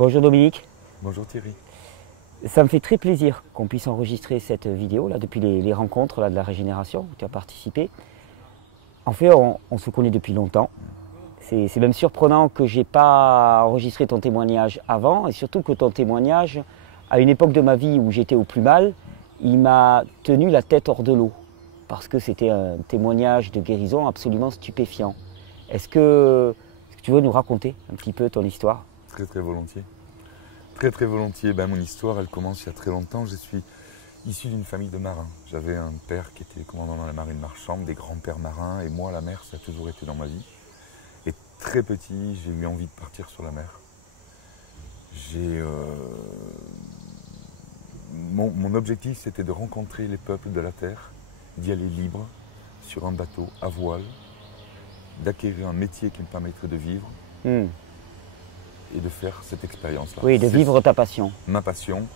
Bonjour Dominique. Bonjour Thierry. Ça me fait très plaisir qu'on puisse enregistrer cette vidéo là, depuis les rencontres là, de la régénération où tu as participé. En fait, on se connaît depuis longtemps. C'est même surprenant que je n'ai pas enregistré ton témoignage avant et surtout que ton témoignage, à une époque de ma vie où j'étais au plus mal, il m'a tenu la tête hors de l'eau parce que c'était un témoignage de guérison absolument stupéfiant. Est-ce que tu veux nous raconter un petit peu ton histoire? Très très volontiers. Très volontiers. Mon histoire, elle commence il y a très longtemps. Je suis issu d'une famille de marins. J'avais un père qui était commandant dans la marine marchande, des grands-pères marins, et moi, la mer, ça a toujours été dans ma vie. Et très petit, j'ai eu envie de partir sur la mer. Mon objectif, c'était de rencontrer les peuples de la terre, d'y aller libre, sur un bateau, à voile, d'acquérir un métier qui me permettrait de vivre. Et de faire cette expérience-là. Oui, de vivre ta passion. Ma passion,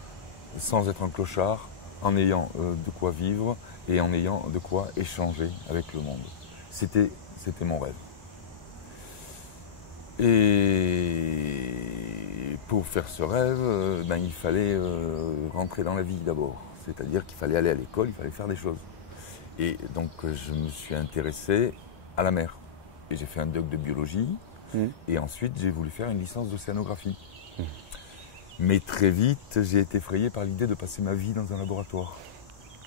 sans être un clochard, en ayant de quoi vivre et en ayant de quoi échanger avec le monde. C'était mon rêve. Et pour faire ce rêve, il fallait rentrer dans la vie d'abord. C'est-à-dire qu'il fallait aller à l'école, il fallait faire des choses. Et donc je me suis intéressé à la mer. Et j'ai fait un doc de biologie. Et ensuite, j'ai voulu faire une licence d'océanographie. Mais très vite, j'ai été effrayé par l'idée de passer ma vie dans un laboratoire.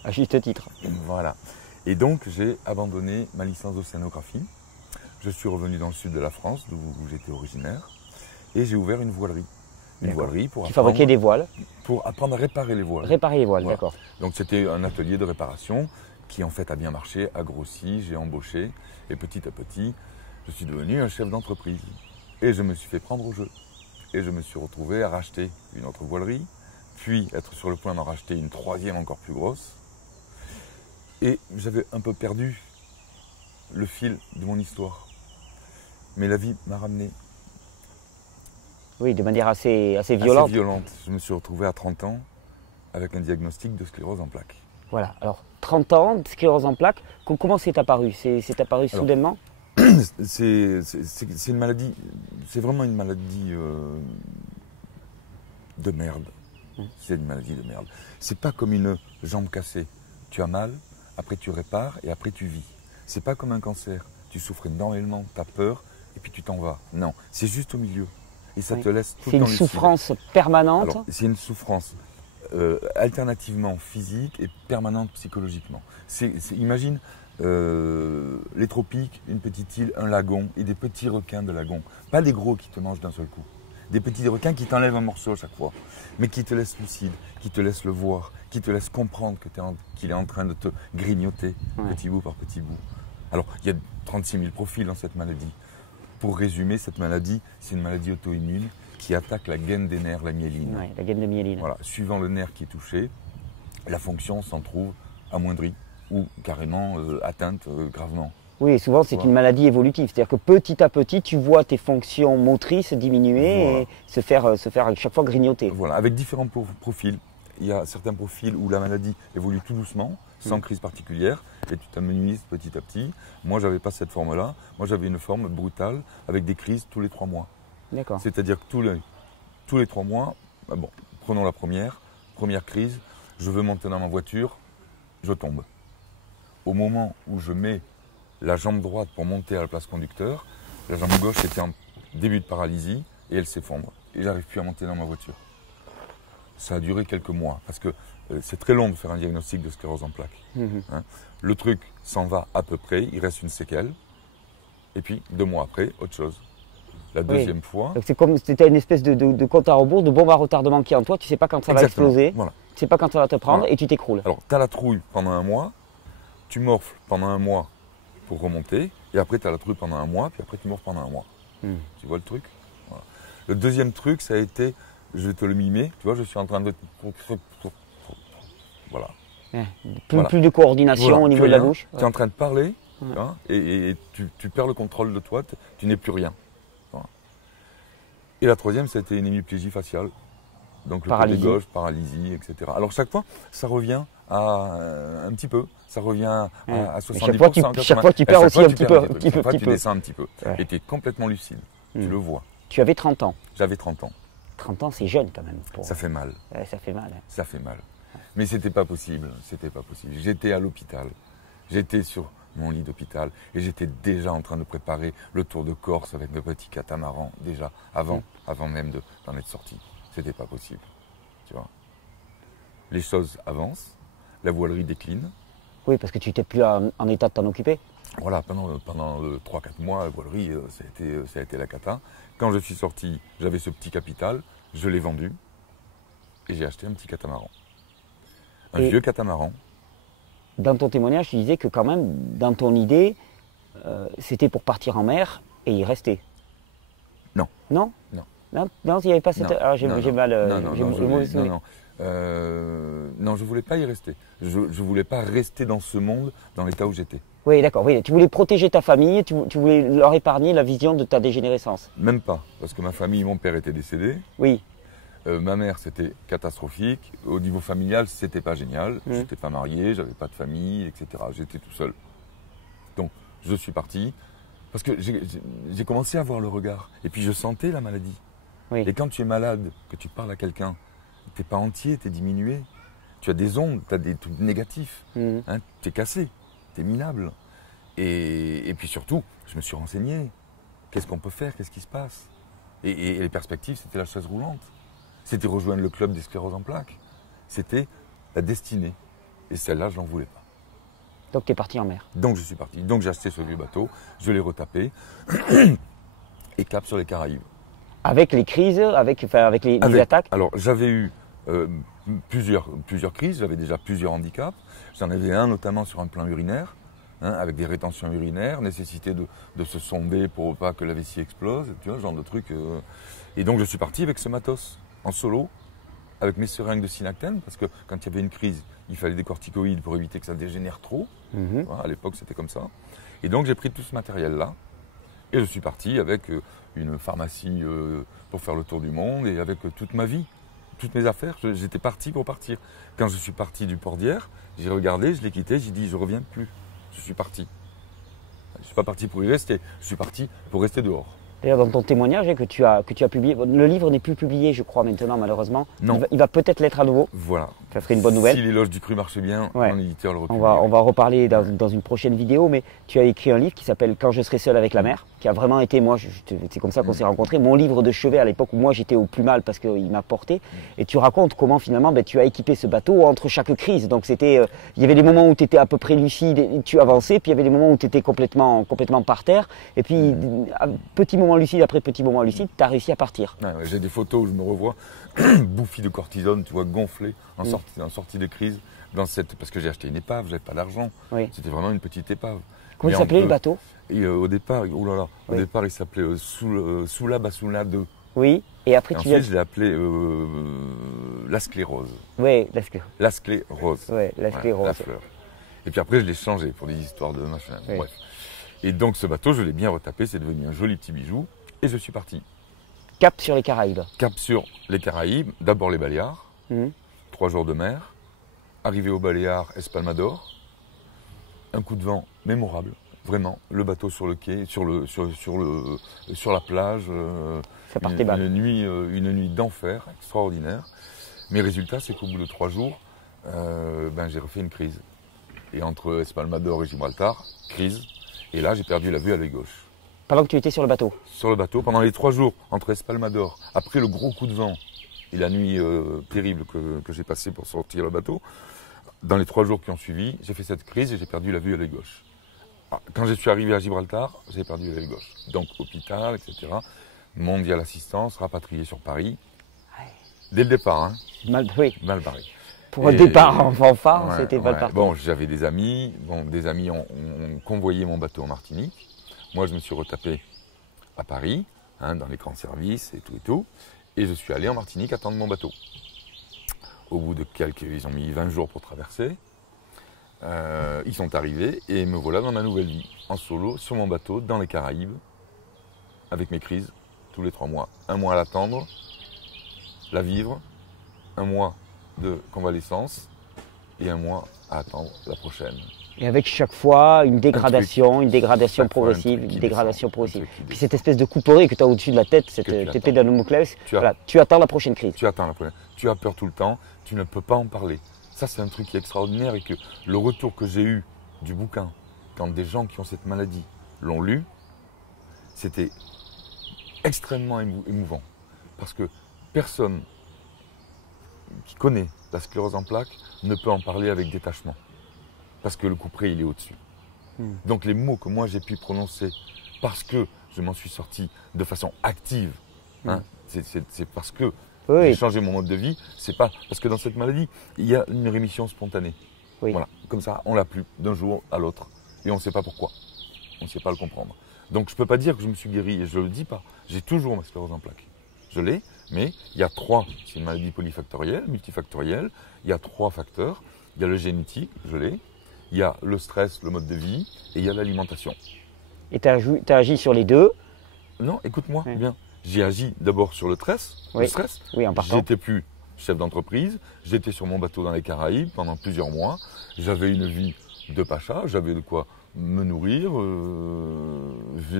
À juste titre. Voilà. Et donc, j'ai abandonné ma licence d'océanographie. Je suis revenu dans le sud de la France, d'où j'étais originaire. Et j'ai ouvert une voilerie. Une voilerie pour Tu fabriquais des voiles? Pour apprendre à réparer les voiles. Réparer les voiles, voilà. D'accord. Donc, c'était un atelier de réparation qui, en fait, a bien marché, a grossi, j'ai embauché. Et petit à petit, je suis devenu un chef d'entreprise et je me suis fait prendre au jeu. Et je me suis retrouvé à racheter une autre voilerie, puis être sur le point d'en racheter une troisième encore plus grosse. Et j'avais un peu perdu le fil de mon histoire. Mais la vie m'a ramené. Oui, de manière assez violente. Assez violente. Je me suis retrouvé à 30 ans avec un diagnostic de sclérose en plaques. Voilà, alors 30 ans de sclérose en plaques, comment c'est apparu? C'est apparu soudainement? C'est une maladie, c'est vraiment une maladie de merde. C'est une maladie de merde. C'est pas comme une jambe cassée. Tu as mal, après tu répares et après tu vis. C'est pas comme un cancer. Tu souffres énormément, tu as peur et puis tu t'en vas. Non, c'est juste au milieu. Et ça te laisse tout le temps. C'est une souffrance permanente? C'est une souffrance alternativement physique et permanente psychologiquement. Imagine les tropiques, une petite île, un lagon et des petits requins de lagon. Pas des gros qui te mangent d'un seul coup. Des petits requins qui t'enlèvent un morceau à chaque fois, mais qui te laissent lucide, qui te laissent le voir, qui te laissent comprendre qu'il est en train de te grignoter petit bout par petit bout. Alors, il y a 36 000 profils dans cette maladie. Pour résumer, cette maladie, c'est une maladie auto-immune qui attaque la gaine des nerfs, la myéline. Oui, la gaine de myéline. Voilà. Suivant le nerf qui est touché, la fonction s'en trouve amoindrie ou carrément atteinte gravement. Oui, souvent c'est une maladie évolutive, c'est-à-dire que petit à petit tu vois tes fonctions motrices diminuer et se faire à chaque fois grignoter. Voilà, avec différents profils. Il y a certains profils où la maladie évolue tout doucement, sans crise particulière, et tu t'amenuises petit à petit. Moi, j'avais pas cette forme-là. Moi, j'avais une forme brutale avec des crises tous les 3 mois. D'accord. C'est-à-dire que tous les 3 mois, prenons la première crise, je veux monter dans ma voiture, je tombe. Au moment où je mets la jambe droite pour monter à la place conducteur, la jambe gauche était en début de paralysie et elle s'effondre. Et j'arrive plus à monter dans ma voiture. Ça a duré quelques mois parce que c'est très long de faire un diagnostic de sclérose en plaques. Le truc s'en va à peu près, il reste une séquelle. Et puis 2 mois après, autre chose. La deuxième fois. C'est comme si c'était une espèce de compte à rebours, de bombe à retardement qui est en toi, tu ne sais pas quand ça va exploser, voilà. Tu ne sais pas quand ça va te prendre et tu t'écroules. Alors tu as la trouille pendant 1 mois, tu morfles pendant 1 mois pour remonter, et après tu as la trouille pendant 1 mois, puis après tu morfles pendant 1 mois. Tu vois le truc? Voilà. Le deuxième truc, ça a été, je vais te le mimer, tu vois, je suis en train de... Voilà. Plus de coordination au niveau de la bouche. Tu es en train de parler, et tu perds le contrôle de toi, tu n'es plus rien. Voilà. Et la troisième, c'était une hémiplégie faciale. Donc le côté gauche, paralysie, etc. Alors chaque fois, ça revient à un petit peu. Ça revient à 70%. Chaque fois, tu perds aussi un petit peu. Chaque fois, tu descends un petit peu. Et tu es complètement lucide. Tu le vois. Tu avais 30 ans. J'avais 30 ans. 30 ans, c'est jeune quand même. Ça fait mal. Ouais, ça fait mal. Hein. Ça fait mal. Mais c'était pas possible. C'était pas possible. J'étais à l'hôpital. J'étais sur mon lit d'hôpital et j'étais déjà en train de préparer le tour de Corse avec mes petits catamarans déjà avant même d'en être sorti. C'était pas possible. Tu vois. Les choses avancent. La voilerie décline. Oui, parce que tu n'étais plus en état de t'en occuper. Voilà, pendant 3-4 mois, la voilerie, ça a été la cata. Quand je suis sorti, j'avais ce petit capital, je l'ai vendu et j'ai acheté un petit catamaran. Un vieux catamaran. Dans ton témoignage, tu disais que quand même, dans ton idée, c'était pour partir en mer et y rester. Non. Non. Non. Non, il n'y avait pas cette... Alors j'ai mal... Non, je ne voulais pas y rester. Je ne voulais pas rester dans ce monde, dans l'état où j'étais. Oui, d'accord. Oui. Tu voulais protéger ta famille, tu voulais leur épargner la vision de ta dégénérescence. Même pas, parce que ma famille, mon père était décédé. Oui. Ma mère, c'était catastrophique. Au niveau familial, c'était pas génial. Je n'étais pas marié, j'avais pas de famille, etc. J'étais tout seul. Donc, je suis parti parce que j'ai commencé à voir le regard. Et puis, je sentais la maladie. Oui. Et quand tu es malade, que tu parles à quelqu'un, tu n'es pas entier, tu es diminué. Tu as des ondes, tu as des trucs négatifs. Hein, tu es cassé, tu es minable. Et puis surtout, je me suis renseigné. Qu'est-ce qu'on peut faire? Qu'est-ce qui se passe? Et les perspectives, c'était la chaise roulante. C'était rejoindre le club des scléroses en plaques. C'était la destinée. Et celle-là, je n'en voulais pas. Donc tu es parti en mer. Donc je suis parti. Donc j'ai acheté ce vieux bateau, je l'ai retapé et cap sur les Caraïbes. Avec les crises, avec les attaques? Alors j'avais eu plusieurs crises, j'avais déjà plusieurs handicaps. J'en avais un notamment sur un plan urinaire, hein, avec des rétentions urinaires, nécessité de se sonder pour pas que la vessie explose, tu vois, ce genre de truc. Et donc je suis parti avec ce matos, en solo, avec mes seringues de synactène, parce que quand il y avait une crise, il fallait des corticoïdes pour éviter que ça dégénère trop. Voilà, à l'époque, c'était comme ça. Et donc j'ai pris tout ce matériel-là, et je suis parti avec une pharmacie pour faire le tour du monde, et avec toute ma vie, toutes mes affaires. J'étais parti pour partir. Quand je suis parti du port d'Hyères, j'ai regardé, je l'ai quitté, j'ai dit je reviens plus. Je suis parti. Je ne suis pas parti pour y rester, je suis parti pour rester dehors. D'ailleurs, dans ton témoignage que tu as publié, le livre n'est plus publié, je crois, maintenant, malheureusement. Non. Il va peut-être l'être à nouveau. Voilà. Ça serait une bonne nouvelle. Si l'éloge du cru marchait bien, mon éditeur le republie. On va en reparler dans une prochaine vidéo, mais tu as écrit un livre qui s'appelle Quand je serai seul avec la mer, qui a vraiment été, moi, c'est comme ça qu'on s'est rencontrés, mon livre de chevet à l'époque où moi j'étais au plus mal parce qu'il m'a porté. Et tu racontes comment finalement tu as équipé ce bateau entre chaque crise. Donc c'était, il y avait des moments où tu étais à peu près lucide et tu avançais, puis il y avait des moments où tu étais complètement par terre. Et puis, petit moment lucide après petit moment lucide, tu as réussi à partir. Ouais, j'ai des photos où je me revois bouffi de cortisone, tu vois, gonflé, en sortie de crise, parce que j'ai acheté une épave, j'avais pas d'argent. Oui. C'était vraiment une petite épave. Comment il s'appelait le bateau? Au départ, départ, il s'appelait Soula Bassouna 2. Oui, et après et ensuite, je l'ai appelé la sclérose. Oui, la sclérose. La sclérose. Oui, la sclérose. La fleur. Et puis après, je l'ai changé pour des histoires de machin. Oui. Bref. Et donc, ce bateau, je l'ai bien retapé, c'est devenu un joli petit bijou, et je suis parti. Cap sur les Caraïbes. Cap sur les Caraïbes, d'abord les Baléares, 3 jours de mer, arrivé aux Baléares, Espalmador, un coup de vent mémorable, vraiment, le bateau sur le quai, sur la plage, ça partait mal. Une nuit d'enfer, extraordinaire. Mais résultat, c'est qu'au bout de 3 jours, j'ai refait une crise. Et entre Espalmador et Gibraltar, crise, et là j'ai perdu la vue à l'œil gauche. Pendant que tu étais sur le bateau? Sur le bateau, pendant les 3 jours, entre Espalmador, après le gros coup de vent et la nuit terrible que j'ai passée pour sortir le bateau, dans les 3 jours qui ont suivi, j'ai fait cette crise et j'ai perdu la vue à l'œil gauche. Quand je suis arrivé à Gibraltar, j'ai perdu l'œil gauche. Donc hôpital, etc. Mondial assistance, rapatrié sur Paris. Dès le départ, hein. Mal barré. Pour un départ en fanfare, c'était mal parti. Bon, j'avais des amis. Des amis ont convoyé mon bateau en Martinique. Moi, je me suis retapé à Paris, hein, dans les grands services et tout. Et je suis allé en Martinique attendre mon bateau. Au bout de ils ont mis 20 jours pour traverser. Ils sont arrivés et me voilà dans ma nouvelle vie, en solo, sur mon bateau, dans les Caraïbes, avec mes crises, tous les 3 mois. 1 mois à l'attendre, la vivre, 1 mois de convalescence et 1 mois à attendre la prochaine. Et avec chaque fois une dégradation Chaque fois, un progressive, truc qui une dégradation descend, un progressive. truc qui Puis cette espèce de couperet que tu as au-dessus de la tête, cette Que tu épée attends. Damoclès, Tu as- voilà, tu attends la prochaine crise. Tu attends la première. Tu as peur tout le temps, tu ne peux pas en parler. Ça, c'est un truc qui est extraordinaire et que le retour que j'ai eu du bouquin, quand des gens qui ont cette maladie l'ont lu, c'était extrêmement émouvant. Parce que personne qui connaît la sclérose en plaques ne peut en parler avec détachement. Parce que le couperet, il est au-dessus. Donc les mots que moi j'ai pu prononcer, parce que je m'en suis sorti de façon active, hein, c'est parce que Oui, j'ai changé mon mode de vie, c'est pas parce que dans cette maladie, il y a une rémission spontanée. oui. Voilà, comme ça, on l'a plus d'un jour à l'autre et on ne sait pas pourquoi. On ne sait pas le comprendre. Donc je ne peux pas dire que je me suis guéri et je ne le dis pas. J'ai toujours ma sclérose en plaques. Je l'ai, mais il y a c'est une maladie polyfactorielle, multifactorielle. Il y a 3 facteurs. Il y a le génétique, je l'ai. Il y a le stress, le mode de vie et il y a l'alimentation. Et tu as agi sur les deux. Non, écoute-moi Oui. bien. J'ai agi d'abord sur le stress. Oui. Le stress. Oui, en partant. J'étais plus chef d'entreprise. J'étais sur mon bateau dans les Caraïbes pendant plusieurs mois. J'avais une vie de pacha. J'avais de quoi me nourrir.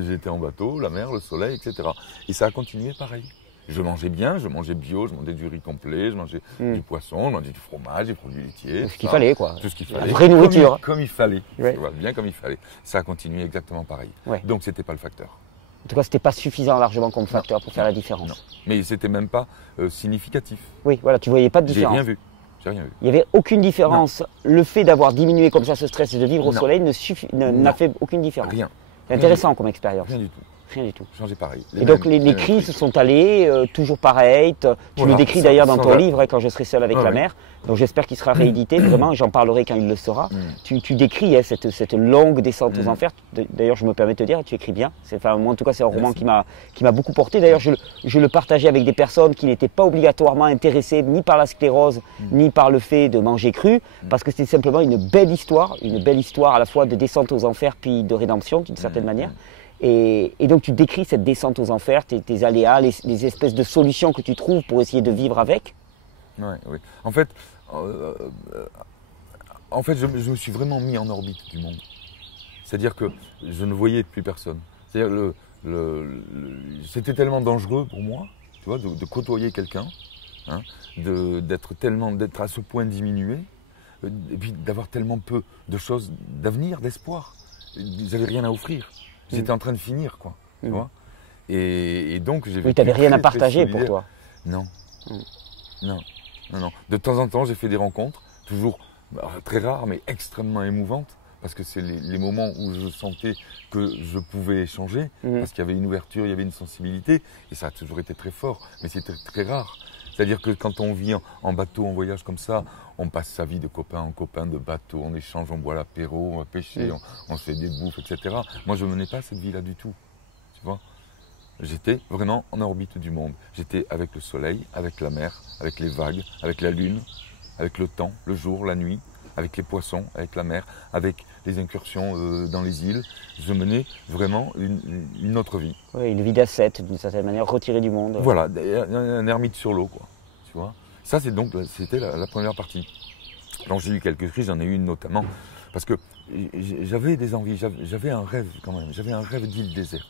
J'étais en bateau, la mer, le soleil, etc. Et ça a continué pareil. Je mangeais bien, je mangeais bio, je mangeais du riz complet, je mangeais du poisson, je mangeais du fromage, des produits laitiers. Tout ce qu'il fallait, quoi. Tout ce qu'il La fallait. vraie nourriture. Comme il fallait. Ouais. Tu vois, bien comme il fallait. Ça a continué exactement pareil. Ouais. Donc c'était pas le facteur. En tout cas, c'était pas suffisant largement comme facteur pour faire la différence. Non. Mais c'était même pas significatif. Oui, voilà, tu voyais pas de J'ai différence. rien vu. J'ai rien vu. Il n'y avait aucune différence. Le fait d'avoir diminué comme ça ce stress et de vivre au Non. soleil n'a Non. fait aucune différence. Rien. C'est intéressant comme expérience. Rien du tout. Rien du tout. Changé pareil. Et donc les crises se sont allées, toujours pareil. Tu Voilà, le décris sans- d'ailleurs dans sans ton la- livre, Quand je serai seul avec Ouais, la ouais. mer. Donc j'espère qu'il sera réédité, vraiment, j'en parlerai quand il le sera. Tu décris cette longue descente aux enfers. D'ailleurs, je me permets de te dire, tu écris bien. Moi, en tout cas, c'est un roman Merci. qui m'a beaucoup porté. D'ailleurs, je le partageais avec des personnes qui n'étaient pas obligatoirement intéressées ni par la sclérose, ni par le fait de manger cru, parce que c'était simplement une belle histoire à la fois de descente aux enfers puis de rédemption d'une certaine manière. Et donc tu décris cette descente aux enfers, tes aléas, les espèces de solutions que tu trouves pour essayer de vivre avec. Ouais, oui. En fait, je me suis vraiment mis en orbite du monde. C'est-à-dire que je ne voyais plus personne. C'est-à-dire c'était tellement dangereux pour moi, tu vois, de côtoyer quelqu'un, hein, d'être à ce point diminué, et puis d'avoir tellement peu de choses d'avenir, d'espoir. J'avais rien à offrir. J'étais en train de finir, quoi. Tu vois. Et donc j'ai vécu. Oui, tu n'avais rien à très, très partager pour solidaire. toi. Non. Non. De temps en temps, j'ai fait des rencontres, toujours très rares, mais extrêmement émouvantes, parce que c'est les moments où je sentais que je pouvais échanger, parce qu'il y avait une ouverture, il y avait une sensibilité, et ça a toujours été très fort, mais c'était très rare. C'est-à-dire que quand on vit en bateau, en voyage comme ça, on passe sa vie de copain en copain, de bateau, on échange, on boit l'apéro, on va pêcher, on se fait des bouffes, etc. Moi, je ne menais pas cette vie-là du tout, tu vois. J'étais vraiment en orbite du monde. J'étais avec le soleil, avec la mer, avec les vagues, avec la lune, avec le temps, le jour, la nuit, avec les poissons, avec la mer, avec les incursions dans les îles. Je menais vraiment une autre vie. Oui, une vie d'ascète, d'une certaine manière, retirée du monde. Voilà, un ermite sur l'eau, quoi. Tu vois. Ça, c'était la première partie. Donc j'ai eu quelques crises, j'en ai eu une notamment, parce que j'avais des envies, j'avais un rêve quand même, j'avais un rêve d'île déserte.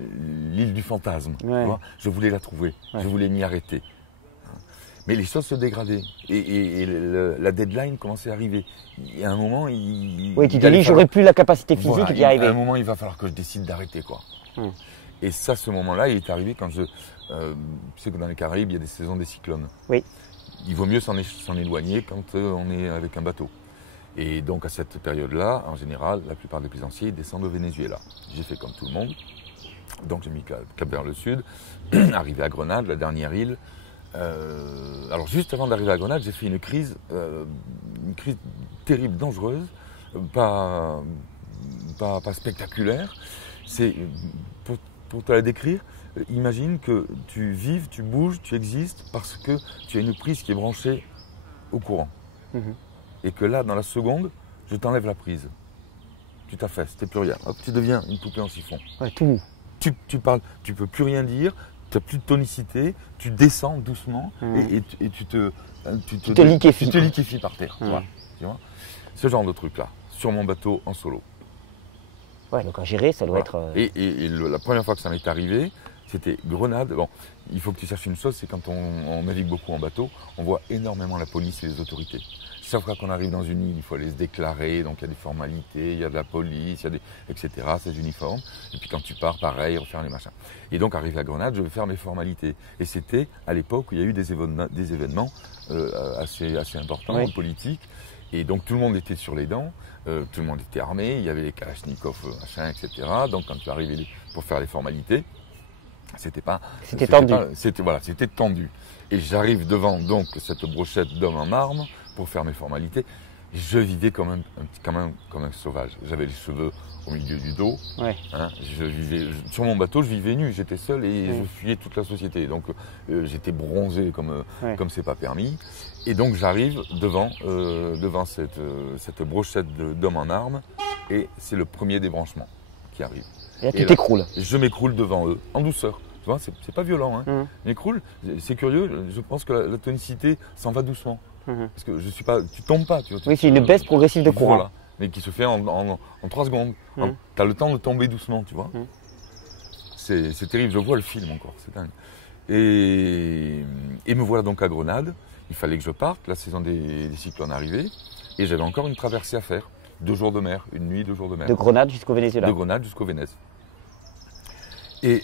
L'île du fantasme, tu vois. Je voulais la trouver, je voulais m'y arrêter. Mais les choses se dégradaient et la deadline commençait à arriver. Et à un moment, oui, tu te dis, j'aurais plus la capacité physique d'y arriver. À un moment, il va falloir que je décide d'arrêter, quoi. Et ça, ce moment-là, il est arrivé quand tu sais que dans les Caraïbes, il y a des saisons des cyclones. Oui. Il vaut mieux s'en éloigner quand on est avec un bateau. Et donc, à cette période-là, en général, la plupart des plaisanciers descendent au Venezuela. J'ai fait comme tout le monde. Donc, j'ai mis cap vers le sud, arrivé à Grenade, la dernière île. Alors, juste avant d'arriver à Grenade, j'ai fait une crise terrible, dangereuse, pas spectaculaire. C'est, pour te la décrire, imagine que tu vives, tu bouges, tu existes parce que tu as une prise qui est branchée au courant. Et que là, dans la seconde, je t'enlève la prise. Tu t'affaisses, tu n'es plus rien. Hop, tu deviens une poupée en chiffon. Ouais, tout mou. Tu parles, tu peux plus rien dire, tu n'as plus de tonicité, tu descends doucement et tu te liquéfies. Tu te liquéfies par terre. Tu vois, ce genre de truc-là. sur mon bateau en solo. Ouais, donc à gérer, ça doit Voilà. être. La première fois que ça m'est arrivé, c'était Grenade. Bon, il faut que tu saches une chose, c'est quand on navigue beaucoup en bateau, on voit énormément la police et les autorités. Chaque fois qu'on arrive dans une île, il faut aller se déclarer, donc il y a des formalités, il y a de la police, il y a des, etc. C'est uniforme. Et puis quand tu pars, pareil, refaire les machins. Et donc arrive la Grenade, je vais faire mes formalités. Et c'était à l'époque où il y a eu des événements assez importants, Oui. politiques. Et donc tout le monde était sur les dents, tout le monde était armé, il y avait les kalachnikovs, machin, etc. Donc quand tu arrivais pour faire les formalités, c'était tendu. C'était tendu. Et j'arrive devant donc cette brochette d'hommes en armes pour faire mes formalités. Je vivais quand même comme un sauvage. J'avais les cheveux au milieu du dos. Ouais. Hein, sur mon bateau, je vivais nu, j'étais seul et Oui. je fuyais toute la société. Donc j'étais bronzé comme c'est pas permis. Et donc j'arrive devant cette brochette d'hommes en armes et c'est le premier débranchement qui arrive. Et là, Et tu t'écroules. Je m'écroule devant eux, en douceur. Tu vois, c'est pas violent. Hein. Mmh. M'écroule, c'est curieux, je pense que la tonicité s'en va doucement. Mmh. Parce que je suis pas, tu tombes pas. Tu vois, Oui, c'est une baisse progressive de courant. Voilà, mais qui se fait en 3 secondes. Mmh. Tu as le temps de tomber doucement, tu vois. Mmh. C'est terrible, je vois le film encore, c'est dingue. Et me voilà donc à Grenade. Il fallait que je parte, la saison des cyclones arrivait. Et j'avais encore une traversée à faire. 2 jours de mer, une nuit, 2 jours de mer. De Grenade jusqu'au Venezuela. De Grenade jusqu'au Vénèze. Et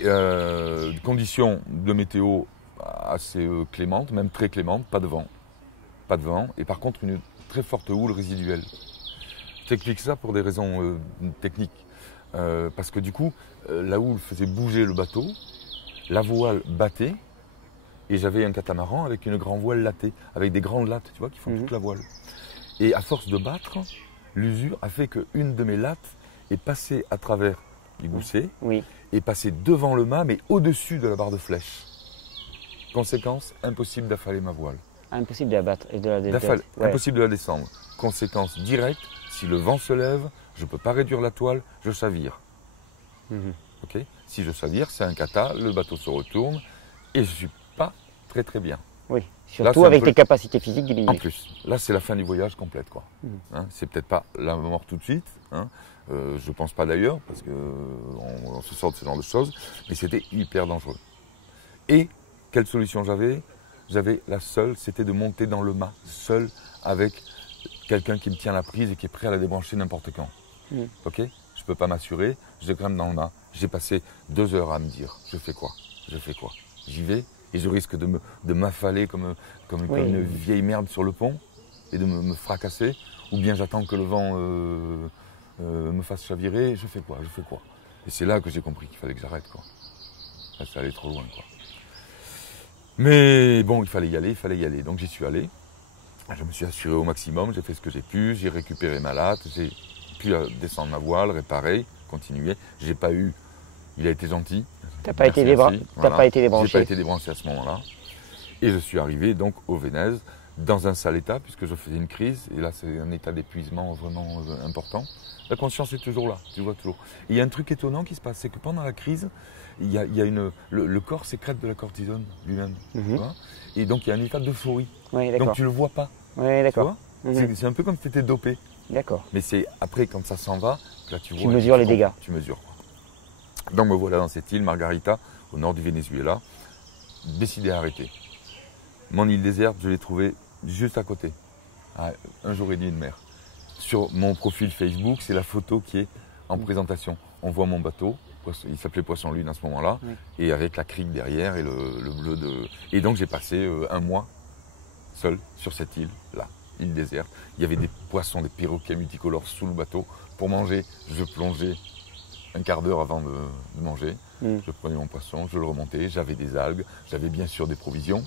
conditions de météo assez clémentes, même très clémentes, pas de vent. Pas de vent, et par contre une très forte houle résiduelle. Je t'explique ça pour des raisons techniques. Parce que du coup, la houle faisait bouger le bateau, la voile battait, et j'avais un catamaran avec une grande voile lattée, avec des grandes lattes, tu vois, qui font toute la voile. Et à force de battre, l'usure a fait qu'une de mes lattes est passée à travers les goussets, Oui. est passée devant le mât, mais au-dessus de la barre de flèche. Conséquence, impossible d'affaler ma voile. Impossible de la battre. Et de la ouais. Impossible de la descendre. Conséquence directe, si le vent se lève, je ne peux pas réduire la toile, je chavire. Okay, si je chavire, c'est un cata, le bateau se retourne et je ne suis pas très bien. Oui, surtout avec tes capacités physiques diminuées. En plus, là c'est la fin du voyage complète. Hein, c'est peut-être pas la mort tout de suite, hein, je pense pas d'ailleurs, parce qu'on se sort de ce genre de choses, mais c'était hyper dangereux. Et quelle solution j'avais? J'avais la seule, c'était de monter dans le mât, seul, avec quelqu'un qui me tient la prise et qui est prêt à la débrancher n'importe quand. Ok? Je ne peux pas m'assurer, je grimpe dans le mât. J'ai passé 2 heures à me dire, je fais quoi? J'y vais et je risque de m'affaler comme une vieille merde sur le pont et de me fracasser, ou bien j'attends que le vent me fasse chavirer, je fais quoi? Et c'est là que j'ai compris qu'il fallait que j'arrête, quoi. Là, ça allait trop loin, quoi. Mais bon, il fallait y aller, donc j'y suis allé. Je me suis assuré au maximum, j'ai fait ce que j'ai pu, j'ai récupéré ma latte, j'ai pu descendre ma voile, réparer, continuer. J'ai pas eu, il a été gentil. T'as pas été débranché. J'ai pas été débranché à ce moment-là. Et je suis arrivé donc au Vénèze dans un sale état puisque je faisais une crise. Et là, c'est un état d'épuisement vraiment important. La conscience est toujours là, tu vois toujours. Et il y a un truc étonnant qui se passe, c'est que pendant la crise, le corps sécrète de la cortisone lui-même. Tu vois, et donc il y a un état d'euphorie. Oui, donc tu le vois pas. Oui, d'accord. C'est un peu comme si tu étais dopé. D'accord. Mais c'est après, quand ça s'en va, là tu vois. Mesures les dégâts. Tu mesures. Donc me voilà dans cette île, Margarita, au nord du Venezuela, décidé à arrêter. Mon île déserte, je l'ai trouvée juste à côté, à 1 jour et demi de mer. Sur mon profil Facebook, c'est la photo qui est en présentation. On voit mon bateau, il s'appelait Poisson Lune à ce moment-là, et avec la crique derrière et le bleu de... Et donc j'ai passé 1 mois seul sur cette île-là, île déserte. Il y avait des poissons, des perroquets multicolores sous le bateau. Pour manger, je plongeais 1/4 d'heure avant de manger. Je prenais mon poisson, je le remontais, j'avais des algues, j'avais bien sûr des provisions.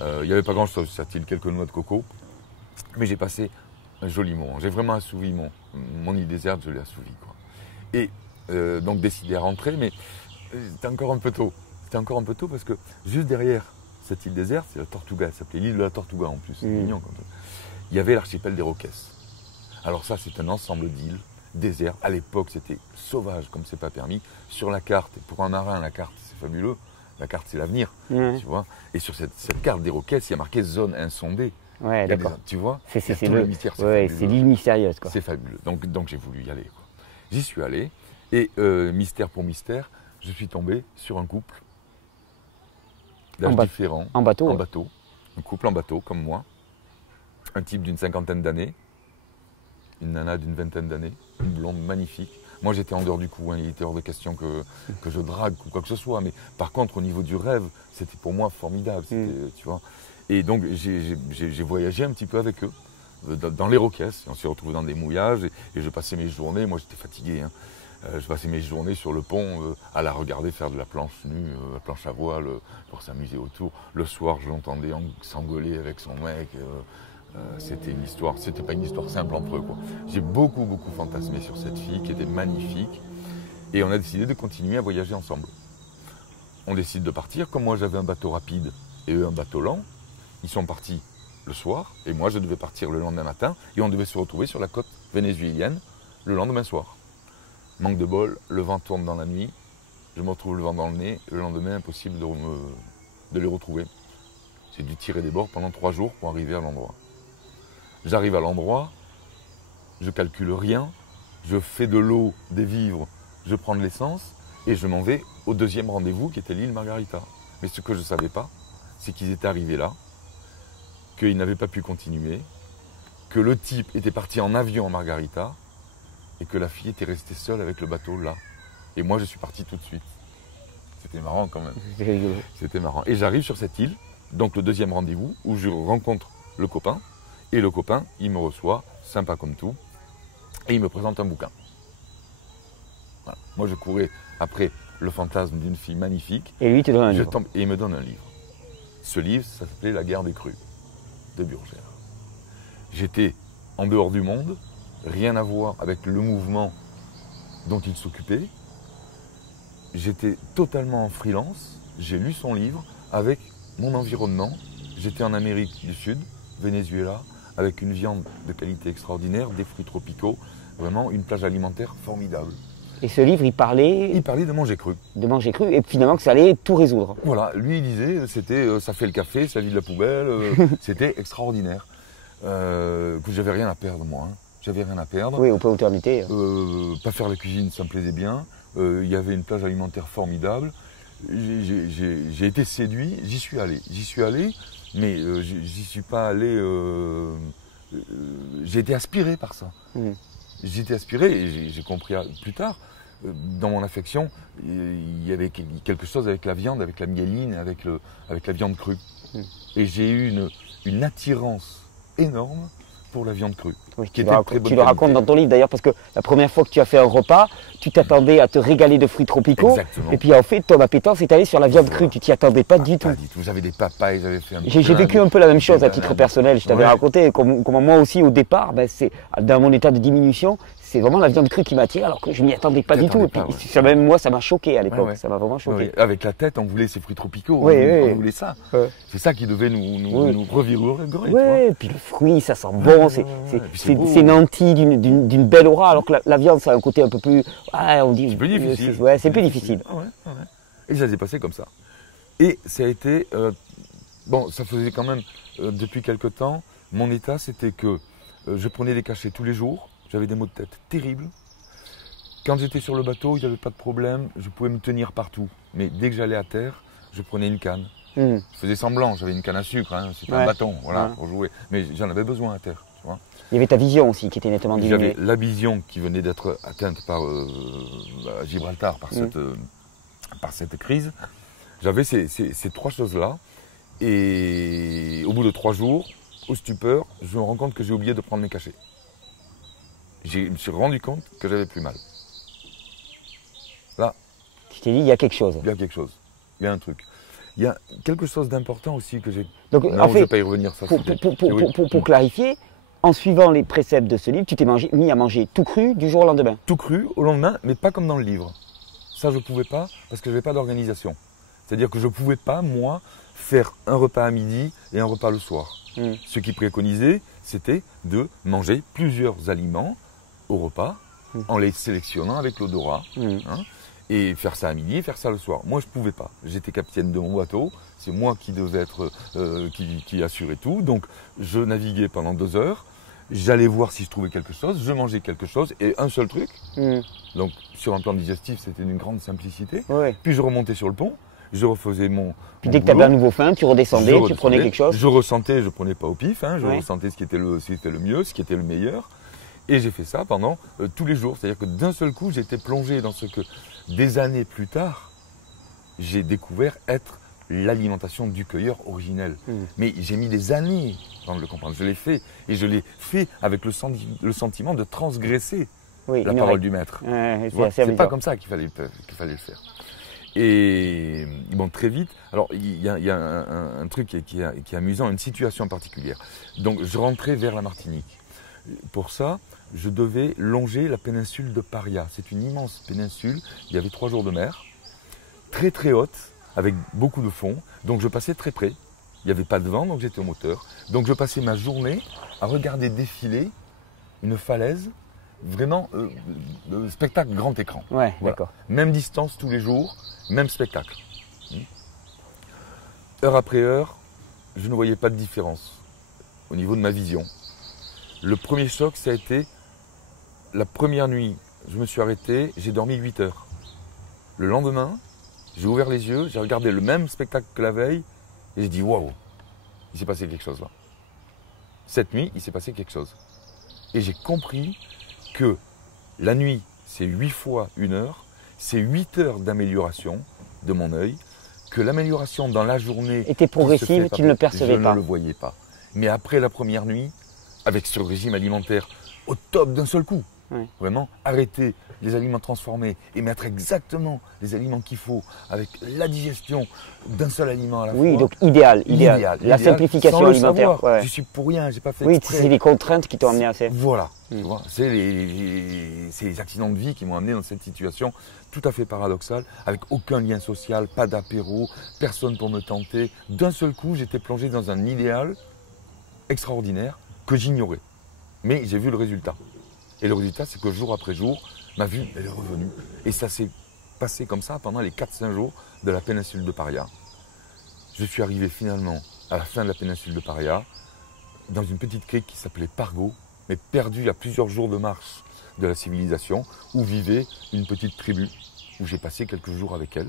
Il n'y avait pas grand-chose sur cette île, quelques noix de coco. Mais j'ai passé un joli moment. J'ai vraiment assouvi mon île déserte, je l'ai assouvi, quoi. Et donc décidé à rentrer, mais c'était encore un peu tôt. C'était encore un peu tôt parce que juste derrière cette île déserte, c'est la Tortuga, ça s'appelait l'île de la Tortuga en plus, c'est mignon quand même. Il y avait l'archipel des Roques. Alors ça, c'est un ensemble d'îles désert. À l'époque, c'était sauvage comme c'est pas permis. Sur la carte, pour un marin, la carte, c'est fabuleux. La carte, c'est l'avenir, tu vois. Et sur cette carte des Roques, il y a marqué zone insondée. Ouais, d'accord. Tu vois, C'est le mystère. Ouais, c'est l'île mystérieuse, quoi. C'est fabuleux. Donc j'ai voulu y aller, quoi. J'y suis allé et mystère pour mystère, je suis tombé sur un couple d'âge différents. En bateau. En bateau. Un couple en bateau, comme moi. Un type d'une 50aine d'années. Une nana d'une 20aine d'années. Une blonde magnifique. Moi, j'étais en dehors du coup. Hein. Il était hors de question que je drague ou quoi que ce soit. Mais par contre, au niveau du rêve, c'était pour moi formidable. Tu vois. Et donc, j'ai voyagé un petit peu avec eux. Dans les Rocaisses. On s'est retrouvés dans des mouillages. Et je passais mes journées. Moi, j'étais fatigué. Hein. Je passais mes journées sur le pont à la regarder faire de la planche nue, la planche à voile, pour s'amuser autour. Le soir, je l'entendais s'engueuler avec son mec. C'était une histoire, c'était pas une histoire simple entre eux, quoi. J'ai beaucoup fantasmé sur cette fille qui était magnifique. Et on a décidé de continuer à voyager ensemble. On décide de partir. Comme moi, j'avais un bateau rapide et eux un bateau lent. Ils sont partis le soir et moi, je devais partir le lendemain matin. Et on devait se retrouver sur la côte vénézuélienne le lendemain soir. Manque de bol, le vent tourne dans la nuit, je me retrouve le vent dans le nez, le lendemain, impossible de les retrouver. J'ai dû tirer des bords pendant 3 jours pour arriver à l'endroit. J'arrive à l'endroit, je calcule rien, je fais de l'eau, des vivres, je prends de l'essence et je m'en vais au deuxième rendez-vous qui était l'île Margarita. Mais ce que je ne savais pas, c'est qu'ils étaient arrivés là, qu'ils n'avaient pas pu continuer, que le type était parti en avion à Margarita, et que la fille était restée seule avec le bateau là. Et moi, je suis parti tout de suite. C'était marrant quand même. C'était marrant. Et j'arrive sur cette île, donc le deuxième rendez-vous, où je rencontre le copain. Et le copain, il me reçoit, sympa comme tout, et il me présente un bouquin. Voilà. Moi, je courais après le fantasme d'une fille magnifique. Et lui, il te donne un livre. Et il me donne un livre. Ce livre, ça s'appelait La guerre des crues, de Burgère. J'étais en dehors du monde, rien à voir avec le mouvement dont il s'occupait. J'étais totalement en freelance. J'ai lu son livre avec mon environnement. J'étais en Amérique du Sud, Venezuela, avec une viande de qualité extraordinaire, des fruits tropicaux, vraiment une plage alimentaire formidable. Et ce livre, il parlait de manger cru. De manger cru, et finalement que ça allait tout résoudre. Voilà, lui il disait, c'était ça fait le café, ça vide la poubelle, c'était extraordinaire. Que j'avais rien à perdre moi. Hein. J'avais rien à perdre. Oui, on peut autorité. Pas faire la cuisine, ça me plaisait bien. Il y avait une plage alimentaire formidable. J'ai été séduit, j'y suis allé, mais j'y suis pas allé. J'ai été aspiré par ça. J'ai été aspiré et j'ai compris plus tard. Dans mon affection, il y avait quelque chose avec la viande, avec la myéline, avec la viande crue. Et j'ai eu une attirance énorme pour la viande crue. Oui, tu le racontes dans ton livre d'ailleurs, parce que la première fois que tu as fait un repas, tu t'attendais à te régaler de fruits tropicaux. Exactement. Et puis en fait, ton appétence est allée sur la viande crue. Tu t'y attendais pas du tout. Pas du tout. J'avais des papayes, j'avais fait un J'ai vécu un peu la même chose à titre personnel. Je t'avais raconté comment moi aussi au départ, c'est dans mon état de diminution, c'est vraiment la viande crue qui m'attire, alors que je m'y attendais pas du tout. Et puis même moi, ça m'a choqué à l'époque. Ça m'a vraiment choqué. Avec la tête, on voulait ces fruits tropicaux. On voulait ça. C'est ça qui devait nous revigorer. Oui, et puis le fruit, ça sent bon. C'est nanti d'une belle aura, alors que la viande, ça a un côté un peu plus. On dit. C'est plus difficile. C'est plus difficile. Et ça s'est passé comme ça. Et ça a été. Ça faisait quand même, depuis quelque temps, mon état, c'était que je prenais des cachets tous les jours. J'avais des maux de tête terribles. Quand j'étais sur le bateau, il n'y avait pas de problème. Je pouvais me tenir partout. Mais dès que j'allais à terre, je prenais une canne. Je faisais semblant, j'avais une canne à sucre, c'était un bâton, pour jouer. Mais j'en avais besoin à terre. Tu vois. Il y avait ta vision aussi qui était nettement diminuée. J'avais la vision qui venait d'être atteinte par Gibraltar, par cette crise. J'avais ces 3 choses-là. Et au bout de 3 jours, au stupeur, je me rends compte que j'ai oublié de prendre mes cachets. Je me suis rendu compte que j'avais plus mal. Là. Tu t'es dit, il y a quelque chose. Il y a quelque chose. Il y a un truc. Il y a quelque chose d'important aussi que j'ai. Donc, non, en fait, je ne vais pas y revenir. Ça, pour clarifier, en suivant les préceptes de ce livre, tu t'es mis à manger tout cru du jour au lendemain. Tout cru au lendemain, mais pas comme dans le livre. Ça, je ne pouvais pas parce que je n'avais pas d'organisation. C'est-à-dire que je ne pouvais pas, moi, faire un repas à midi et un repas le soir. Ce qui préconisait, c'était de manger plusieurs aliments au repas, en les sélectionnant avec l'odorat, et faire ça à midi et faire ça le soir. Moi, je ne pouvais pas. J'étais capitaine de mon bateau, c'est moi qui devais être, qui assurait tout. Donc je naviguais pendant 2 heures, j'allais voir si je trouvais quelque chose, je mangeais quelque chose et un seul truc. Donc sur un plan digestif, c'était d'une grande simplicité. Ouais. Puis je remontais sur le pont, je refaisais mon Puis dès que tu avais un nouveau faim, tu redescendais, tu prenais quelque chose. Je ressentais, je prenais pas au pif, hein, je Ouais. ressentais ce qui était le mieux, ce qui était le meilleur. Et j'ai fait ça pendant tous les jours. C'est-à-dire que d'un seul coup, j'étais plongé dans ce que des années plus tard, j'ai découvert être l'alimentation du cueilleur originel. Mais j'ai mis des années avant de le comprendre. Je l'ai fait et je l'ai fait avec le sentiment de transgresser Oui, la parole du maître. Ouais, C'est pas comme ça qu'il fallait le faire. Et bon, très vite, alors il y a un truc qui est amusant, une situation particulière. Donc je rentrais vers la Martinique. Pour ça, je devais longer la péninsule de Paria. C'est une immense péninsule, il y avait 3 jours de mer, très très haute, avec beaucoup de fond. Donc je passais très près, il n'y avait pas de vent, donc j'étais au moteur. Donc je passais ma journée à regarder défiler une falaise, vraiment spectacle grand écran. Ouais, Voilà. d'accord. Même distance tous les jours, même spectacle. Heure après heure, je ne voyais pas de différence au niveau de ma vision. Le premier choc, ça a été la première nuit. Je me suis arrêté, j'ai dormi 8 heures. Le lendemain, j'ai ouvert les yeux, j'ai regardé le même spectacle que la veille et j'ai dit waouh, il s'est passé quelque chose là. Cette nuit, il s'est passé quelque chose. Et j'ai compris que la nuit, c'est 8 fois 1 heure, c'est 8 heures d'amélioration de mon œil, que l'amélioration dans la journée était progressive et tu ne le percevais pas. Je ne le voyais pas. Mais après la première nuit, avec ce régime alimentaire au top d'un seul coup, vraiment arrêter les aliments transformés et mettre exactement les aliments qu'il faut avec la digestion d'un seul aliment à la fois. Oui, donc idéal. La simplification sans le alimentaire. savoir. Ouais. Je suis pour rien, j'ai pas fait Oui, exprès. c'est les contraintes qui t'ont amené à ça. Voilà, tu vois, c'est les accidents de vie qui m'ont amené dans cette situation tout à fait paradoxale, avec aucun lien social, pas d'apéro, personne pour me tenter. D'un seul coup, j'étais plongé dans un idéal extraordinaire que j'ignorais. Mais j'ai vu le résultat. Et le résultat, c'est que jour après jour, ma vue, elle est revenue. Et ça s'est passé comme ça pendant les 4-5 jours de la péninsule de Paria. Je suis arrivé finalement à la fin de la péninsule de Paria, dans une petite crique qui s'appelait Pargo, mais perdue à plusieurs jours de marche de la civilisation, où vivait une petite tribu, où j'ai passé quelques jours avec elle.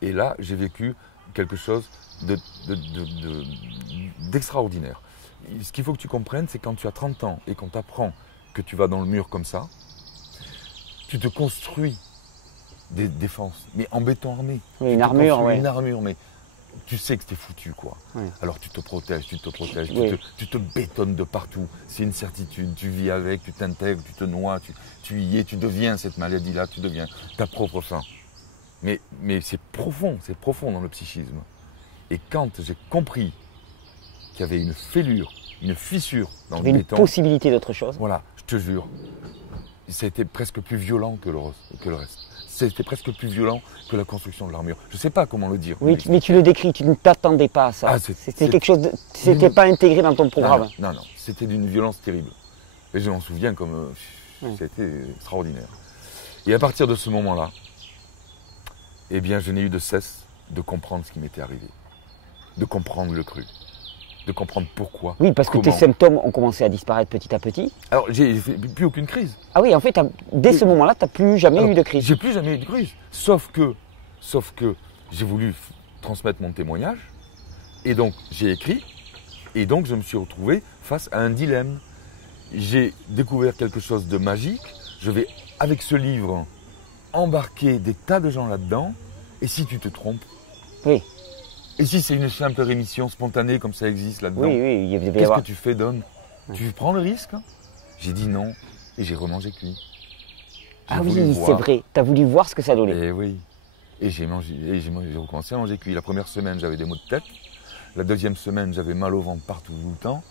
Et là, j'ai vécu quelque chose d'extraordinaire. Ce qu'il faut que tu comprennes, c'est quand tu as 30 ans et qu'on t'apprend que tu vas dans le mur comme ça, tu te construis des défenses, mais en béton armé. Oui, une armure, oui. Une armure, mais tu sais que t'es foutu, quoi. Oui. Alors tu te protèges, Oui. tu te bétonnes de partout. C'est une certitude, tu vis avec, tu t'intègres, tu te noies, tu y es, tu deviens cette maladie-là, tu deviens ta propre fin. Mais c'est profond dans le psychisme. Et quand j'ai compris qu'il y avait une fêlure, une fissure dans le béton. Une possibilité d'autre chose. Voilà, je te jure, ça a été presque plus violent que le reste. C'était presque plus violent que la construction de l'armure. Je ne sais pas comment le dire. Oui, mais tu le décris, tu ne t'attendais pas à ça. Ah, c'était quelque chose, c'était pas intégré dans ton programme. Non, c'était d'une violence terrible. Et je m'en souviens comme c'était extraordinaire. Et à partir de ce moment-là, eh bien, je n'ai eu de cesse de comprendre ce qui m'était arrivé, de comprendre le cru, de comprendre pourquoi. Oui, parce que tes symptômes ont commencé à disparaître petit à petit. Alors, j'ai plus aucune crise. Ah oui, en fait, dès ce moment-là, tu n'as plus jamais eu de crise. J'ai plus jamais eu de crise. Sauf que j'ai voulu transmettre mon témoignage. Et donc, j'ai écrit. Et donc, je me suis retrouvé face à un dilemme. J'ai découvert quelque chose de magique. Je vais, avec ce livre, embarquer des tas de gens là-dedans. Et si tu te trompes? Oui. Et si c'est une simple rémission spontanée comme ça existe là-dedans? Oui, il devait Qu'est-ce que tu fais, Don? Tu prends le risque? J'ai dit non. Et j'ai remangé cuit. Ah oui, c'est vrai. Tu as voulu voir ce que ça donnait. Et oui. Et j'ai recommencé à manger cuit. La première semaine, j'avais des maux de tête. La deuxième semaine, j'avais mal au ventre partout tout le temps.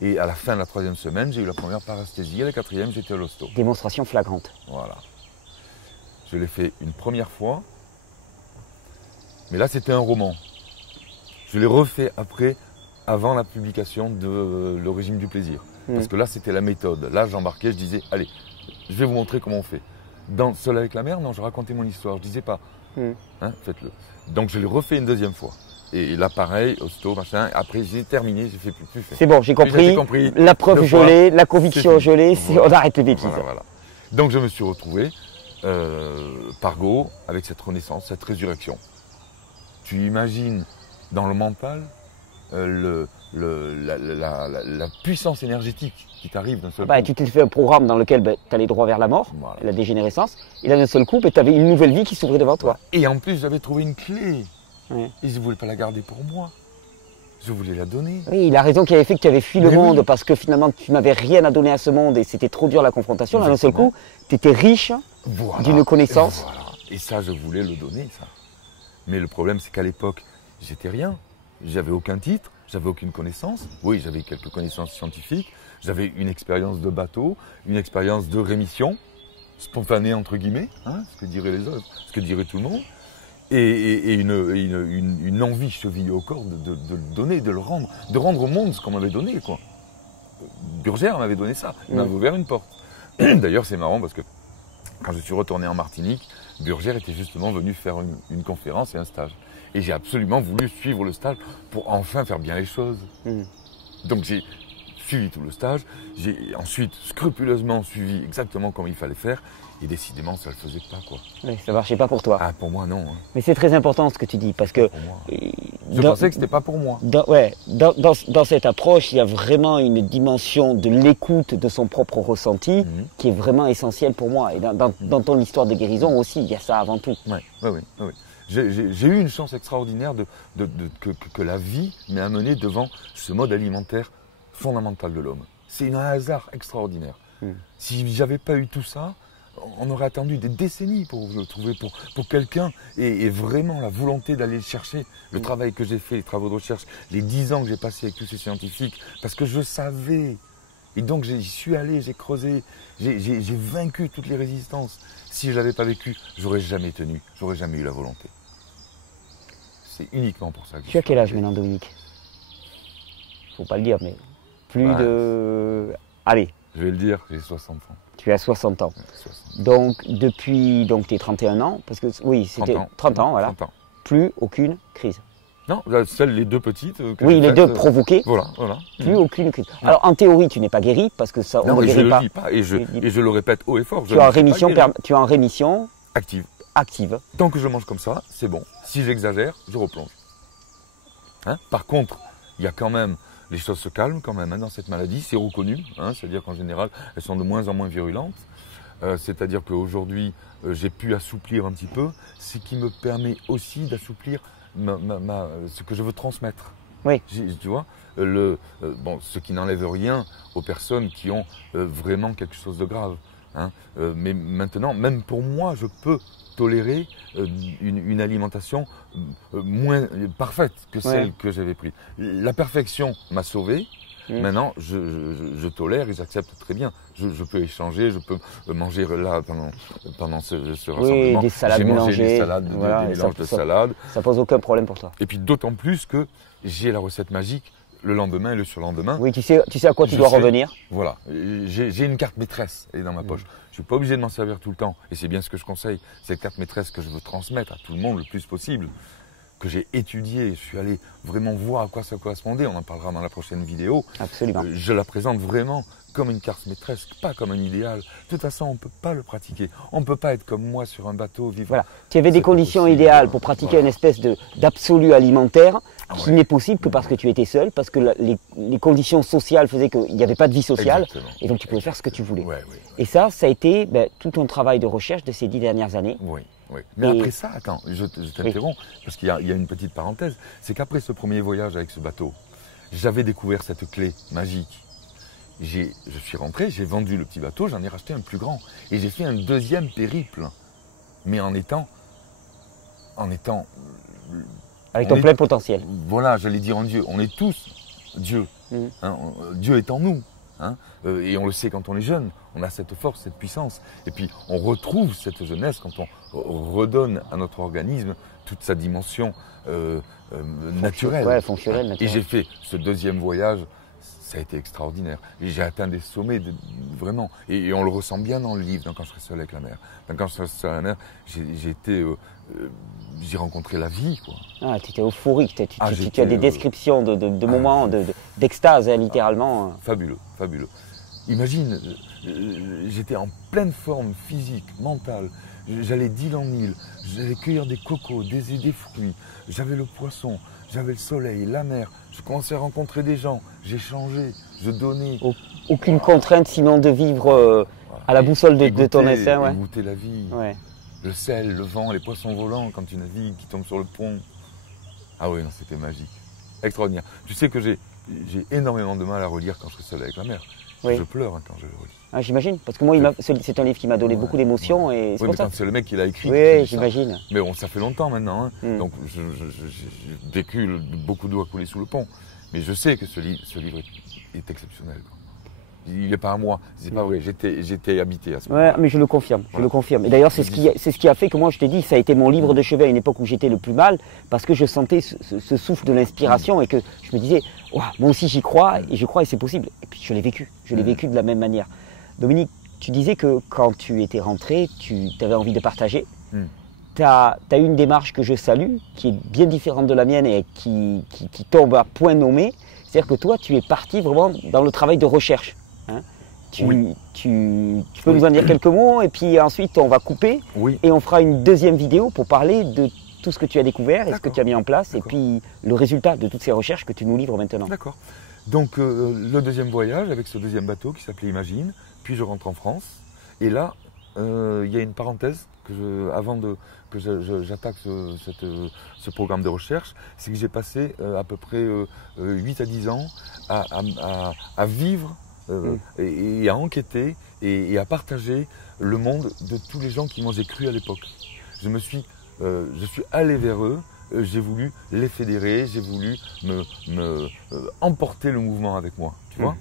Et à la fin de la troisième semaine, j'ai eu la première parasthésie. Et la quatrième, j'étais à l'hosto. Démonstration flagrante. Voilà. Je l'ai fait une première fois. Mais là, c'était un roman. Je l'ai refait après, avant la publication de Le régime du plaisir. Parce que là, c'était la méthode. Là, j'embarquais, je disais, allez, je vais vous montrer comment on fait. Dans Seul avec la mer, non, je racontais mon histoire. Je disais pas, Hein, faites-le. Donc je l'ai refait une deuxième fois. Et là, pareil, hosto, machin. Après, j'ai terminé, j'ai fait plus faire. C'est bon, j'ai compris. compris. La preuve je l'ai, la conviction je l'ai, on arrête les bêtises. Voilà. Donc je me suis retrouvé par Go avec cette renaissance, cette résurrection. Tu imagines dans le mental la puissance énergétique qui t'arrive d'un seul coup. Tu t'es fait un programme dans lequel tu allais droit vers la mort, la dégénérescence, et là d'un seul coup, tu avais une nouvelle vie qui s'ouvrait devant toi. Et en plus, j'avais trouvé une clé. Ouais. Et je ne voulais pas la garder pour moi. Je voulais la donner. Oui, il a raison qu'il avait fait que tu avais fui le monde parce que finalement tu n'avais rien à donner à ce monde et c'était trop dur la confrontation. Là d'un seul coup, tu étais riche d'une connaissance. Et ça, je voulais le donner, ça. Mais le problème, c'est qu'à l'époque, j'étais rien. J'avais aucun titre, j'avais aucune connaissance. Oui, j'avais quelques connaissances scientifiques. J'avais une expérience de bateau, une expérience de rémission, spontanée entre guillemets, hein, ce que diraient les autres, ce que dirait tout le monde. Et une envie chevillée au corps de le donner, de le rendre, de rendre au monde ce qu'on m'avait donné, quoi. Burgère m'avait donné ça, il m'avait ouvert une porte. D'ailleurs, c'est marrant parce que quand je suis retourné en Martinique, Burgère était justement venu faire une conférence et un stage. Et j'ai absolument voulu suivre le stage pour enfin faire bien les choses. Donc j'ai suivi tout le stage, j'ai ensuite scrupuleusement suivi exactement comme il fallait faire. Et décidément, ça ne le faisait pas, quoi. Oui, ça ne marchait pas pour toi. Ah, pour moi, non. Hein. Mais c'est très important ce que tu dis, parce que... Je pensais que ce n'était pas pour moi. Dans cette approche, il y a vraiment une dimension de l'écoute de son propre ressenti qui est vraiment essentielle pour moi. Et dans ton histoire de guérison aussi, il y a ça avant tout. Oui. J'ai eu une chance extraordinaire que la vie m'ait amené devant ce mode alimentaire fondamental de l'homme. C'est un hasard extraordinaire. Si j'avais pas eu tout ça, on aurait attendu des décennies pour le trouver, pour quelqu'un, et vraiment la volonté d'aller le chercher, le travail que j'ai fait, les travaux de recherche, les 10 ans que j'ai passé avec tous ces scientifiques, parce que je savais. Et donc j'y suis allé, j'ai creusé, j'ai vaincu toutes les résistances. Si je l'avais pas vécu, j'aurais jamais tenu, j'aurais jamais eu la volonté. C'est uniquement pour ça que Tu as quel âge maintenant, Dominique? Faut pas le dire, mais plus de... Allez. Je vais le dire, j'ai 60 ans. Tu as 60 ans. 60. Donc, depuis tes 31 ans, parce que oui, c'était 30 ans, voilà. 30 ans. Plus aucune crise. Non, celles, les deux petites. Oui, les deux provoquées. Voilà. Plus aucune crise. Alors, en théorie, tu n'es pas guéri, parce que ça, on ne guérit pas. Je ne le dis pas, et je le répète haut et fort. Tu es en rémission active. Tant que je mange comme ça, c'est bon. Si j'exagère, je replonge. Hein? Par contre, il y a quand même... Les choses se calment quand même dans cette maladie, c'est reconnu, c'est-à-dire qu'en général, elles sont de moins en moins virulentes. C'est-à-dire qu'aujourd'hui, j'ai pu assouplir un petit peu, ce qui me permet aussi d'assouplir ce que je veux transmettre. Oui. Tu vois, ce qui n'enlève rien aux personnes qui ont vraiment quelque chose de grave. Mais maintenant, même pour moi, je peux tolérer une alimentation moins parfaite que celle que j'avais prise. La perfection m'a sauvé. Maintenant, je tolère et j'accepte très bien. Je peux échanger, je peux manger là pendant ce rassemblement. Des salades j'ai mangé mélangées, des salades, des mélanges de salades. Ça pose aucun problème pour toi. Et puis d'autant plus que j'ai la recette magique le lendemain et le surlendemain. Oui, tu sais à quoi tu dois revenir. Voilà, j'ai une carte maîtresse, elle est dans ma poche. Je ne suis pas obligé de m'en servir tout le temps. Et c'est bien ce que je conseille. Cette carte maîtresse que je veux transmettre à tout le monde le plus possible, que j'ai étudiée. Je suis allé vraiment voir à quoi ça correspondait. On en parlera dans la prochaine vidéo. Absolument. Je la présente vraiment comme une carte maîtresse, pas comme un idéal. De toute façon, on ne peut pas le pratiquer. On ne peut pas être comme moi sur un bateau vivant. Voilà. Tu avais des conditions idéales pour pratiquer une espèce d'absolu alimentaire qui n'est possible que parce que tu étais seul, parce que les conditions sociales faisaient qu'il n'y avait pas de vie sociale. Exactement. Et donc tu pouvais faire ce que tu voulais. Oui. Et ça a été tout ton travail de recherche de ces 10 dernières années. Oui. Mais après ça, attends, je t'interromps, parce qu'il y a une petite parenthèse. C'est qu'après ce premier voyage avec ce bateau, j'avais découvert cette clé magique. Je suis rentré, j'ai vendu le petit bateau, j'en ai racheté un plus grand. Et j'ai fait un deuxième périple. Mais en étant avec ton plein potentiel. Voilà, j'allais dire en Dieu. On est tous Dieu. Dieu est en nous. Et on le sait quand on est jeune. On a cette force, cette puissance. Et puis on retrouve cette jeunesse quand on redonne à notre organisme toute sa dimension naturelle. Ouais, fonctionnelle, Et naturelle. j'ai fait ce deuxième voyage. ça a été extraordinaire. J'ai atteint des sommets, vraiment. Et on le ressent bien dans le livre, Quand je serai seul avec la mer. Quand je serai seul avec la mer, j'ai rencontré la vie, quoi. Ah, tu étais euphorique, tu as des j'étais, descriptions de moments d'extase, hein, littéralement. Fabuleux, fabuleux. Imagine, j'étais en pleine forme physique, mentale. J'allais d'île en île, j'allais cueillir des cocos, des fruits. J'avais le poisson, j'avais le soleil, la mer. Je commençais à rencontrer des gens, j'échangeais, je donnais. Aucune contrainte sinon de vivre à la boussole de ton instinct. Ouais. Goûter la vie, ouais. Le sel, le vent, les poissons volants quand tu navigues, qui tombent sur le pont. Ah oui, c'était magique, extraordinaire. Tu sais que j'ai énormément de mal à relire Quand je serai seul avec la mer. Oui. Je pleure quand je le relis. Ah, j'imagine, parce que moi, c'est un livre qui m'a donné beaucoup d'émotions. Oui, mais quand c'est le mec qui l'a écrit. Oui, j'imagine. Mais bon, ça fait longtemps maintenant, hein. Donc j'ai vécu beaucoup d'eau à couler sous le pont. Mais je sais que ce livre est exceptionnel, quoi. Il n'est pas à moi, c'est pas vrai, j'étais habité à ce moment-là. Ouais, mais je le confirme, je le confirme. Et d'ailleurs, c'est ce qui a fait que moi, je t'ai dit, ça a été mon livre de chevet à une époque où j'étais le plus mal, parce que je sentais ce souffle de l'inspiration et que je me disais, moi aussi j'y crois, et je crois et c'est possible. Et puis je l'ai vécu de la même manière. Dominique, tu disais que quand tu étais rentré, tu avais envie de partager. Tu as eu une démarche que je salue, qui est bien différente de la mienne et qui tombe à point nommé. C'est-à-dire que toi, tu es parti vraiment dans le travail de recherche. Hein, tu peux nous en dire quelques mots et puis ensuite on va couper et on fera une deuxième vidéo pour parler de tout ce que tu as découvert et ce que tu as mis en place et puis le résultat de toutes ces recherches que tu nous livres maintenant. D'accord. Donc le deuxième voyage avec ce deuxième bateau qui s'appelait Imagine, puis je rentre en France et là il y a une parenthèse avant que j'attaque ce programme de recherche, c'est que j'ai passé à peu près 8 à 10 ans à vivre et à enquêter et à partager le monde de tous les gens qui j'ai cru à l'époque. Je suis allé vers eux, j'ai voulu les fédérer, j'ai voulu emporter le mouvement avec moi, tu vois.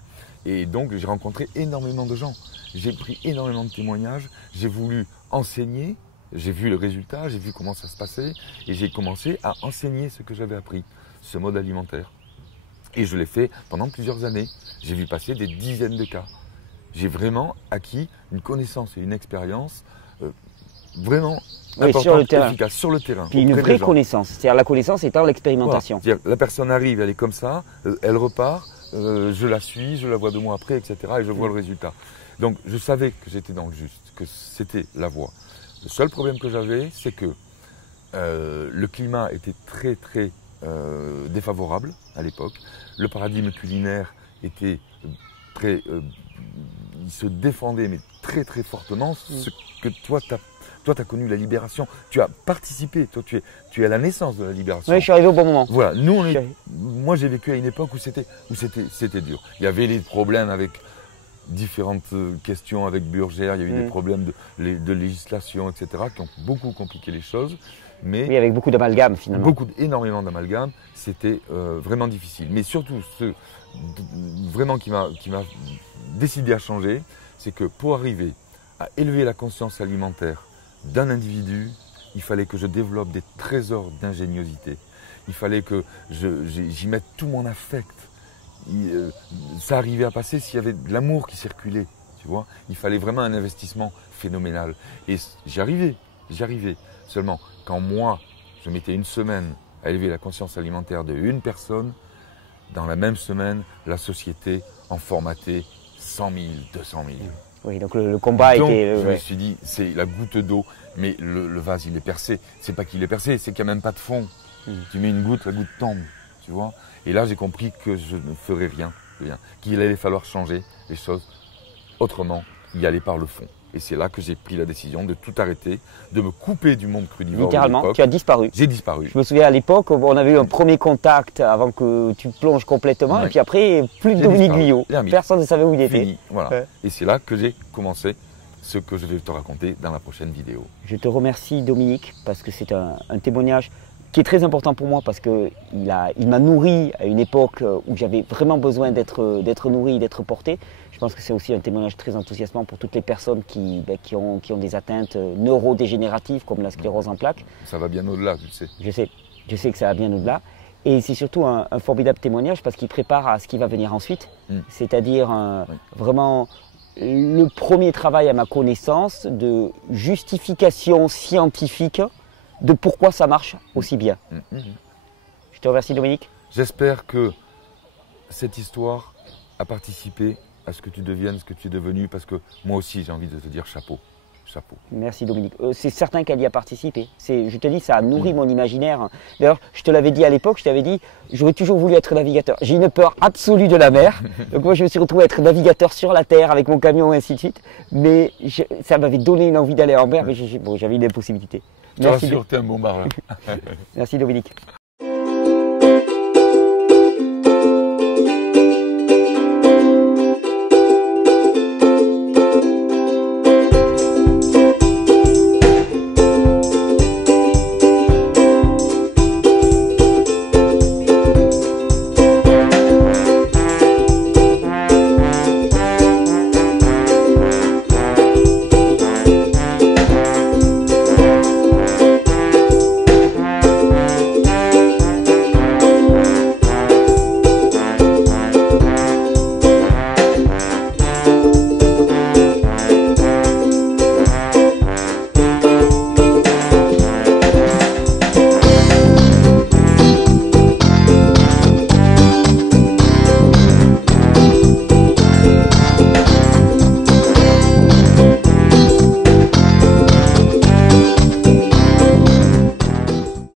Et donc j'ai rencontré énormément de gens, j'ai pris énormément de témoignages, j'ai voulu enseigner, j'ai vu le résultat, j'ai vu comment ça se passait et j'ai commencé à enseigner ce que j'avais appris, ce mode alimentaire. Et je l'ai fait pendant plusieurs années. J'ai vu passer des dizaines de cas. J'ai vraiment acquis une connaissance et une expérience vraiment importante, efficace, sur le terrain. Puis une vraie connaissance, c'est-à-dire la connaissance étant l'expérimentation. Voilà. La personne arrive, elle est comme ça, elle repart, je la suis, je la vois 2 mois après, etc. et je vois le résultat. Donc je savais que j'étais dans le juste, que c'était la voie. Le seul problème que j'avais, c'est que le climat était très très défavorable à l'époque. Le paradigme culinaire était très, il se défendait mais très très fortement. Ce que toi tu as connu la libération, tu as participé, toi tu es à la naissance de la libération. Oui, je suis arrivé au bon moment. Voilà, moi j'ai vécu à une époque où c'était dur. Il y avait les problèmes avec différentes questions avec Burgère, il y a eu des problèmes de législation, etc. qui ont beaucoup compliqué les choses. Mais oui, avec beaucoup d'amalgame finalement. Énormément d'amalgame, c'était vraiment difficile. Mais surtout, ce vraiment qui m'a décidé à changer, c'est que pour arriver à élever la conscience alimentaire d'un individu, il fallait que je développe des trésors d'ingéniosité. Il fallait que j'y mette tout mon affect. Ça arrivait à passer s'il y avait de l'amour qui circulait, tu vois. Il fallait vraiment un investissement phénoménal. Et j'y arrivais. Seulement, quand moi, je mettais une semaine à élever la conscience alimentaire de une personne, dans la même semaine, la société en formatait 100 000, 200 000. Oui, donc le combat était... je me suis dit, c'est la goutte d'eau, mais le vase, il est percé. C'est pas qu'il est percé, c'est qu'il n'y a même pas de fond. Tu mets une goutte, la goutte tombe, tu vois. Et là, j'ai compris que je ne ferais rien, qu'il allait falloir changer les choses. Autrement, y aller par le fond. Et c'est là que j'ai pris la décision de tout arrêter, de me couper du monde crudivore. Littéralement, tu as disparu. J'ai disparu. Je me souviens à l'époque, on avait eu un premier contact avant que tu plonges complètement. Et puis après, plus de Dominique Guyot. Personne ne savait où il était. Voilà. Ouais. Et c'est là que j'ai commencé ce que je vais te raconter dans la prochaine vidéo. Je te remercie Dominique, parce que c'est un témoignage qui est très important pour moi, parce qu'il m'a nourri à une époque où j'avais vraiment besoin d'être nourri, d'être porté. Je pense que c'est aussi un témoignage très enthousiasmant pour toutes les personnes qui ont des atteintes neurodégénératives comme la sclérose en plaques. Ça va bien au-delà, tu le sais. Je sais que ça va bien au-delà. Et c'est surtout un formidable témoignage parce qu'il prépare à ce qui va venir ensuite, c'est-à-dire vraiment le premier travail à ma connaissance de justification scientifique de pourquoi ça marche aussi bien. Je te remercie Dominique. J'espère que cette histoire a participé à ce que tu deviennes, ce que tu es devenu, parce que moi aussi j'ai envie de te dire chapeau. Chapeau. Merci Dominique. C'est certain qu'elle y a participé. Je te dis, ça a nourri mon imaginaire. D'ailleurs, je te l'avais dit à l'époque, je t'avais dit, j'aurais toujours voulu être navigateur. J'ai une peur absolue de la mer. Donc moi, je me suis retrouvé à être navigateur sur la terre avec mon camion et ainsi de suite. Mais ça m'avait donné une envie d'aller en mer, mais bon, j'avais une impossibilité. Merci. Tu es un bon marin. Merci Dominique.